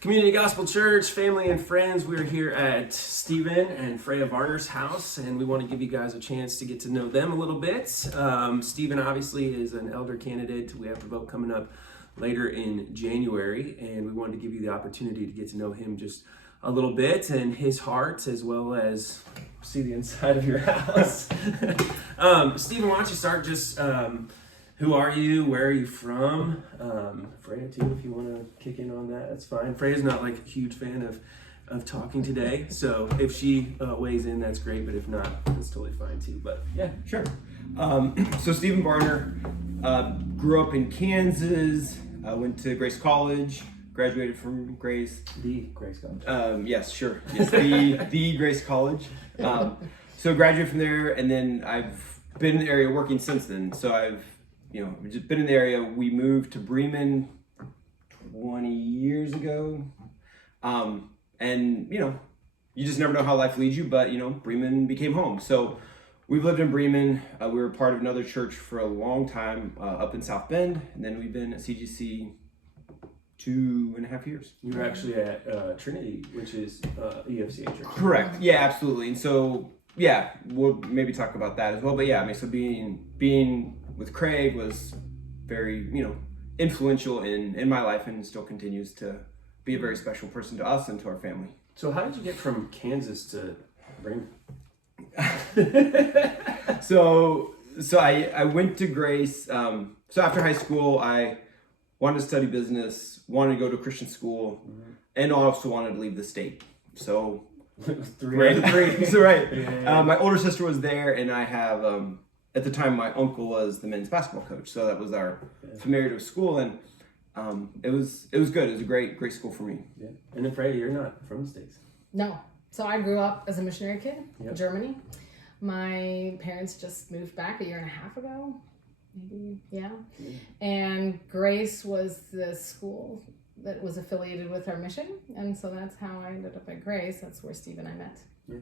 Community Gospel Church, family and friends, we're here at Stephen and Freya Varner's house, and we want to give you guys a chance to get to know them a little bit. Stephen obviously is an elder candidate. We have the vote coming up later in January, and we wanted to give you the opportunity to get to know him just a little bit and his heart, as well as see the inside of your house. Stephen, why don't you start just... who are you? Where are you from? Freya, too, if you want to kick in on that, that's fine. Freya's not like a huge fan of talking today, so if she weighs in, that's great, but if not, that's totally fine too. But yeah, sure. So Stephen Varner, grew up in Kansas, went to Grace College, graduated from Grace. The Grace College. Yes, sure. Yes, the Grace College. So graduated from there, and then I've been in the area working since then. So I've just been in the area. We moved to Bremen 20 years ago. And, you just never know how life leads you, but, Bremen became home. So we've lived in Bremen. We were part of another church for a long time up in South Bend. And then we've been at CGC 2.5 years. You were actually at Trinity, which is EFCA church. Correct. Yeah, absolutely. And so, yeah, we'll maybe talk about that as well. But yeah, so being with Craig was very, influential in my life, and still continues to be a very special person to us and to our family. So how did you get from Kansas to Bremen? So I went to Grace. So after high school, I wanted to study business, wanted to go to a Christian school, and also wanted to leave the state. So three out of three. So right. Yeah. My older sister was there, and I have at the time my uncle was the men's basketball coach, so that was our familiar to school, and it was good. It was a great school for me. Yeah. And then Freya, you're not from the States. No. So I grew up as a missionary kid in Germany. My parents just moved back 1.5 years ago, maybe, yeah. And Grace was the school that was affiliated with our mission, and so that's how I ended up at Grace. That's where Steve and I met. Yeah.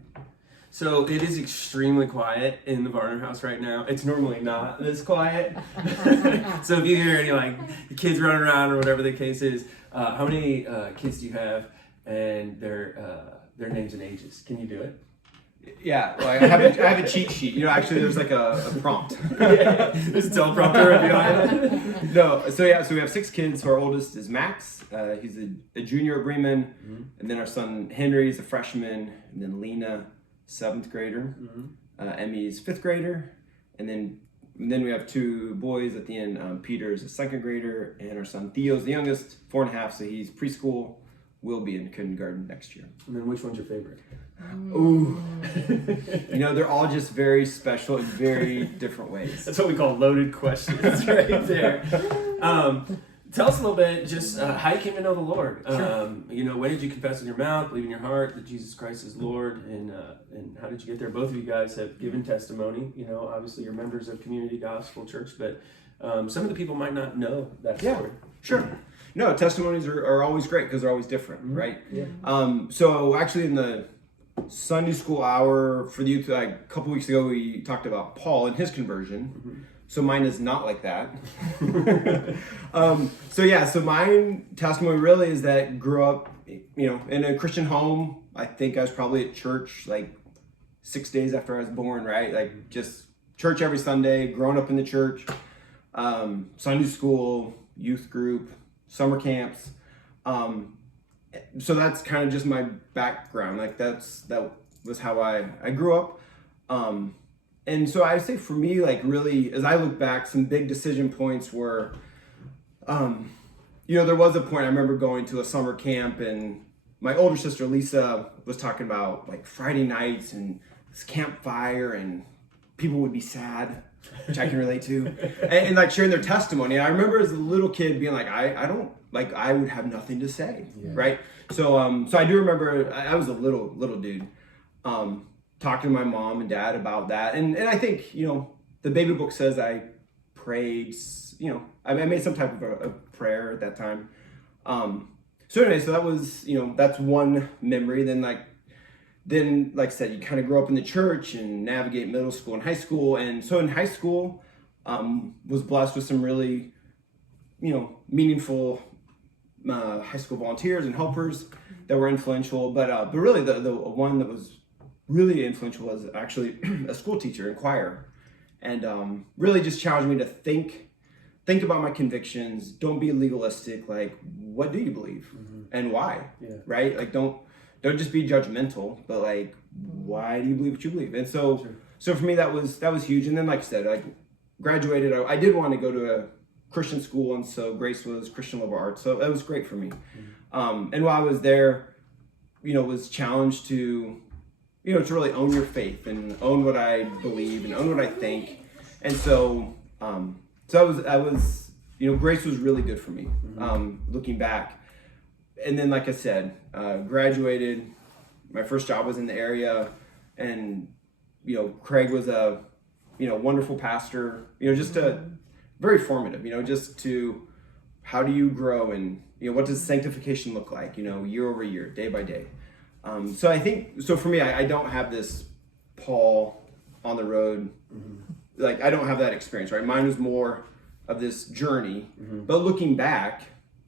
So it is extremely quiet in the Varner house right now. It's normally not this quiet. So if you hear any the kids running around or whatever the case is, how many kids do you have, and their names and ages? Can you do it? Yeah, well, I have a cheat sheet. Actually, there's like a prompt. There's a teleprompter right behind it. No, so we have 6 kids. So our oldest is Max. He's a junior at Bremen, and then our son Henry is a freshman, and then Lena, 7th grader. Emmy's 5th grader, and then we have 2 boys at the end. Peter is a 2nd grader, and our son Theo's the youngest, 4.5, so he's preschool. Will be in kindergarten next year. And then which one's your favorite? Ooh. They're all just very special in very different ways. That's what we call loaded questions right there. Tell us a little bit just how you came to know the Lord. Sure. When did you confess with your mouth, believe in your heart that Jesus Christ is Lord, and how did you get there? Both of you guys have given testimony. Obviously you're members of Community Gospel Church, but some of the people might not know that story. Sure. No, testimonies are always great because they're always different, right? Yeah. So actually in the Sunday school hour for the youth, a couple weeks ago, we talked about Paul and his conversion. So mine is not like that. So my testimony really is that grew up, in a Christian home. I think I was probably at church 6 days after I was born, right? Just church every Sunday, growing up in the church, Sunday school, youth group, summer camps. So that's kind of just my background. That was how I grew up. And so I say for me, really, as I look back, some big decision points were, there was a point I remember going to a summer camp, and my older sister Lisa was talking about Friday nights and this campfire, and people would be sad, which I can relate to, and sharing their testimony. And I remember as a little kid being I would have nothing to say, right? So I do remember I was a little dude, talking to my mom and dad about that, and I think the baby book says I prayed, I made some type of a prayer at that time. So anyway, so that was that's one memory. Then like I said, you kind of grow up in the church and navigate middle school and high school, and so in high school, was blessed with some really meaningful high school volunteers and helpers that were influential. But really, the one that was really influential was actually a school teacher in choir, and really just challenged me to think about my convictions. Don't be legalistic. Like, what do you believe and why? Right? Like, don't just be judgmental, but like, why do you believe what you believe? And so for me, that was huge. And then, like I said, I graduated. I did want to go to a Christian school, and so Grace was Christian liberal arts, so that was great for me. And while I was there, was challenged to to really own your faith and own what I believe and own what I think. And so I was Grace was really good for me, looking back. And then, like I said, graduated. My first job was in the area, and Craig was a wonderful pastor. Just very formative. Just to how do you grow, and what does sanctification look like? Year over year, day by day. So I think for me, I don't have this Paul on the road. Like, I don't have that experience, right? Mine was more of this journey. But looking back,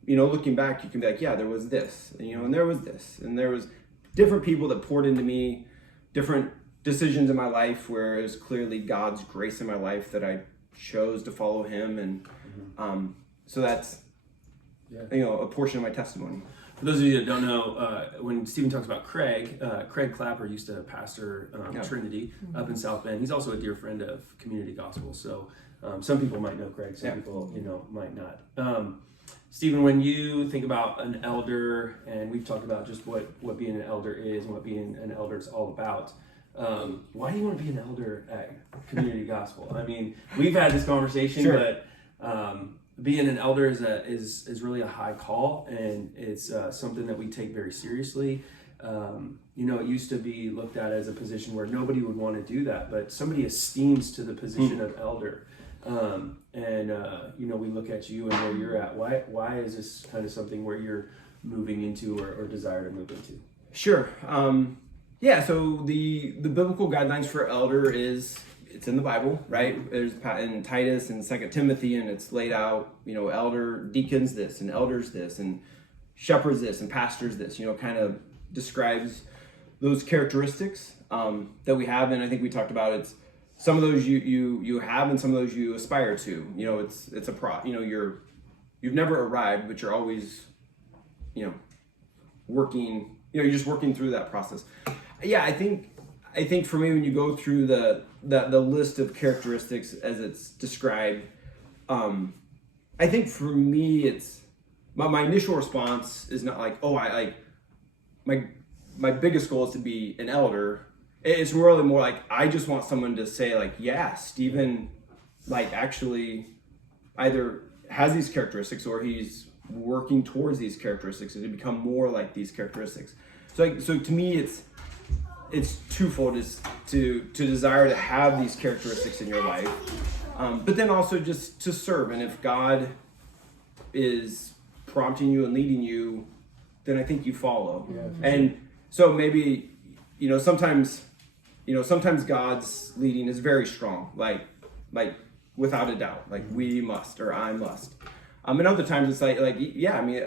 you can be like, yeah, there was this, and there was this, and there was different people that poured into me, different decisions in my life where it was clearly God's grace in my life that I chose to follow Him, and so that's a portion of my testimony. For those of you that don't know, when Stephen talks about Craig Clapper used to pastor Trinity up in South Bend. He's also a dear friend of Community Gospel, so some people might know Craig, some people might not. Stephen, when you think about an elder, and we've talked about just what being an elder is and what being an elder is all about, why do you want to be an elder at Community Gospel? I mean, we've had this conversation, but being an elder is really a high call, and it's something that we take very seriously. It used to be looked at as a position where nobody would want to do that, but somebody esteems to the position of elder. We look at you and where you're at. Why is this kind of something where you're moving into or desire to move into? Sure. So the biblical guidelines for elder it's in the Bible, right? There's in Titus and 2 Timothy, and it's laid out, elder, deacons this, and elders this, and shepherds this, and pastors this, kind of describes those characteristics that we have. And I think we talked about it's some of those you have, and some of those you aspire to. It's a you've never arrived, but you're always, working, you're just working through that process. Yeah, I think for me, when you go through the list of characteristics as it's described, I think for me, it's my initial response is not like, my biggest goal is to be an elder. It's really more like, I just want someone to say like, yeah, Stephen, like, actually either has these characteristics or he's working towards these characteristics and to become more like these characteristics. So to me, it's twofold, is to desire to have these characteristics in your life, but then also just to serve. And if God is prompting you and leading you, then I think you follow. And so maybe, sometimes God's leading is very strong, like without a doubt, like we must, or I must. And other times it's like, yeah, I mean,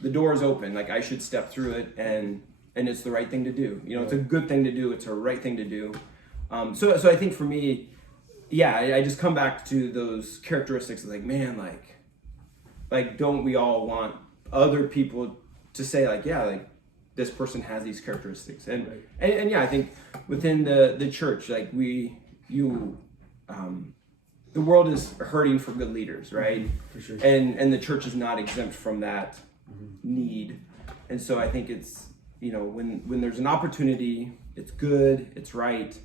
the door is open, like I should step through it, and it's the right thing to do. It's a good thing to do. It's a right thing to do. So I think for me, yeah, I just come back to those characteristics of like, man, like don't we all want other people to say like, yeah, like this person has these characteristics, and yeah, I think within the church, like the world is hurting for good leaders, right? For sure. And the church is not exempt from that need, and so I think it's, when there's an opportunity, it's good, it's right,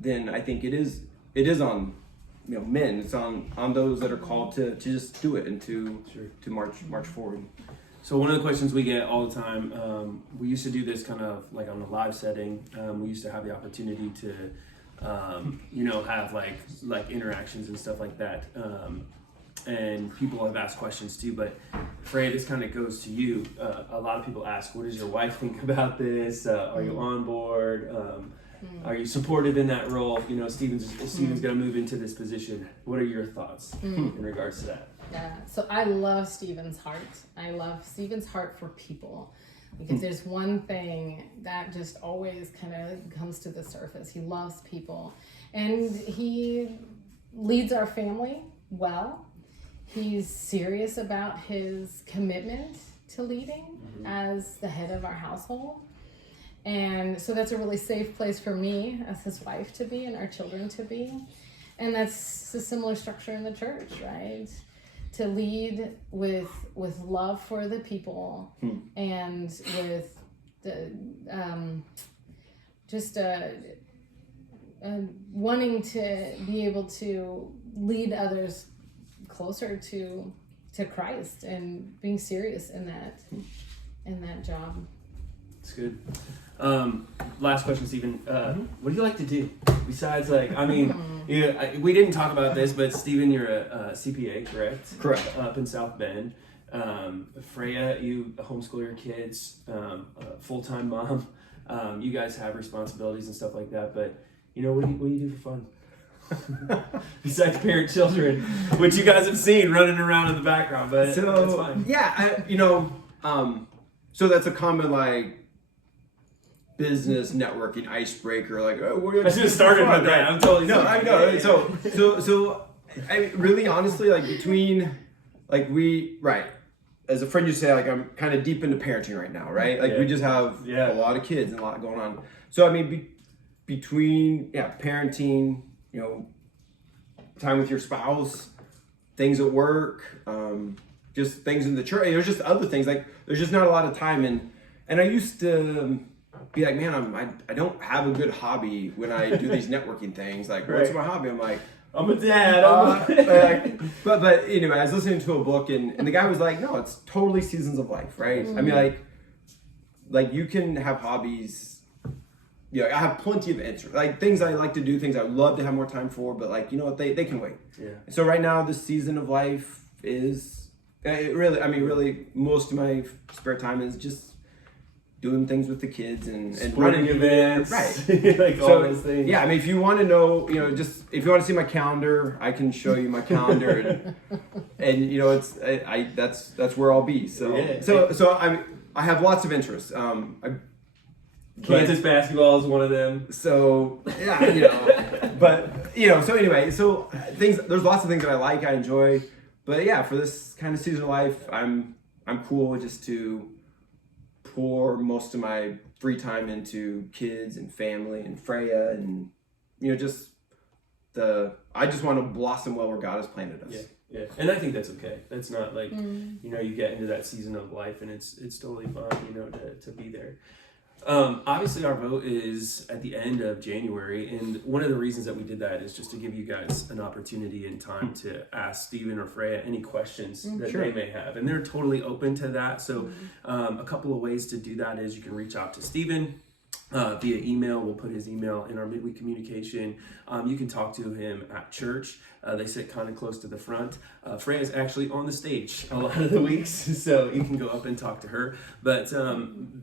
then I think it is on men, it's on those that are called to just do it and to march forward. So one of the questions we get all the time, we used to do this kind of like on a live setting. We used to have the opportunity to have like interactions and stuff like that. And people have asked questions too, but Frey, this kind of goes to you. A lot of people ask, what does your wife think about this? Are you on board? Are you supportive in that role? Stephen's going to move into this position. What are your thoughts in regards to that? Yeah. So I love Stephen's heart. I love Stephen's heart for people. Because there's one thing that just always kind of comes to the surface. He loves people. And he leads our family well. He's serious about his commitment to leading as the head of our household. And so that's a really safe place for me as his wife to be and our children to be. And that's a similar structure in the church, right? To lead with love for the people and with the wanting to be able to lead others closer to Christ and being serious in that job. That's good. Last question, Stephen. What do you like to do besides, like, I mean, we didn't talk about this, but Stephen, you're a CPA, correct? Correct. Up in South Bend. Freya, you homeschool your kids, a full-time mom. You guys have responsibilities and stuff like that, but what do you do for fun? Besides parent children, which you guys have seen running around in the background, but that's fine. Yeah, so that's a common, like, business networking icebreaker. Like, oh, what are you I should have started with that. I'm totally no, I know. So, I mean, really, honestly, like, between, like, as a friend, you say, like, I'm kind of deep into parenting right now, right? Like, we just have a lot of kids and a lot going on. So, I mean, between parenting, time with your spouse, things at work, just things in the church. There's just other things. Like, there's just not a lot of time. And I used to be like, man, I don't have a good hobby when I do these networking things. Like, what's my hobby? I'm like, I'm a dad. But anyway, I was listening to a book and the guy was like, no, it's totally seasons of life, right? I mean, like you can have hobbies. I have plenty of interests, like things I like to do, things I would love to have more time for, but like, they can wait. Yeah. So right now, this season of life is really most of my spare time is just doing things with the kids and running events, right? Like all those things. Yeah, I mean, if you want to know, just if you want to see my calendar, I can show you my calendar, and that's where I'll be. So I have lots of interests. Kansas basketball is one of them. So yeah, so anyway, there's lots of things that I like, I enjoy, but yeah, for this kind of season of life, I'm cool just to pour most of my free time into kids and family and Freya and I just want to blossom well where God has planted us. Yeah, and I think that's okay. That's not like you get into that season of life and it's totally fine to be there. Obviously our vote is at the end of January, and one of the reasons that we did that is just to give you guys an opportunity and time to ask Stephen or Freya any questions that they may have, and they're totally open to that. So a couple of ways to do that is you can reach out to Stephen via email. We'll put his email in our midweek communication. You can talk to him at church. They sit kind of close to the front. Freya's actually on the stage a lot of the weeks, so you can go up and talk to her. But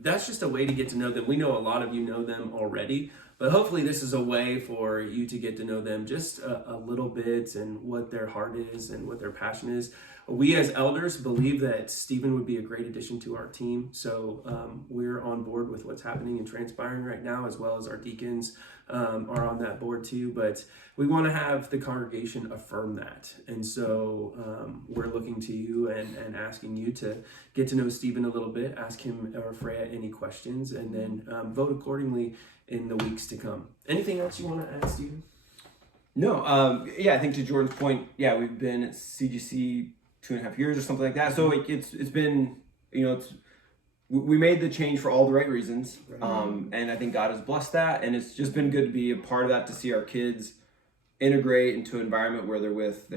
that's just a way to get to know them. We know a lot of you know them already, but hopefully this is a way for you to get to know them just a little bit and what their heart is and what their passion is. We as elders believe that Stephen would be a great addition to our team. So we're on board with what's happening and transpiring right now, as well as our deacons are on that board too. But we want to have the congregation affirm that. And so we're looking to you and asking you to get to know Stephen a little bit, ask him or Freya any questions, and then vote accordingly in the weeks to come. Anything else you want to add, Stephen? No, I think to Jordan's point, we've been at CGC 2.5 years or something like that. So it's been, we made the change for all the right reasons. And I think God has blessed that. And it's just been good to be a part of that, to see our kids integrate into an environment where they're with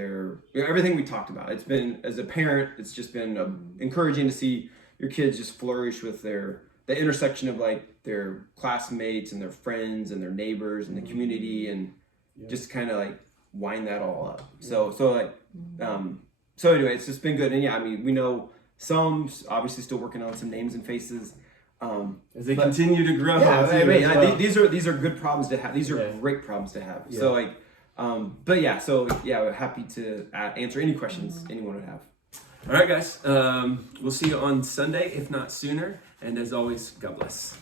everything we talked about. It's been, as a parent, it's just been encouraging to see your kids just flourish with the intersection of like their classmates and their friends and their neighbors and the community, and just kind of like wind that all up. So anyway, it's just been good. And we know some obviously still working on some names and faces. As they continue to grow. These are good problems to have. These are great problems to have. Yeah. So But yeah, so yeah, we're happy to answer any questions anyone would have. All right, guys. We'll see you on Sunday, if not sooner. And as always, God bless.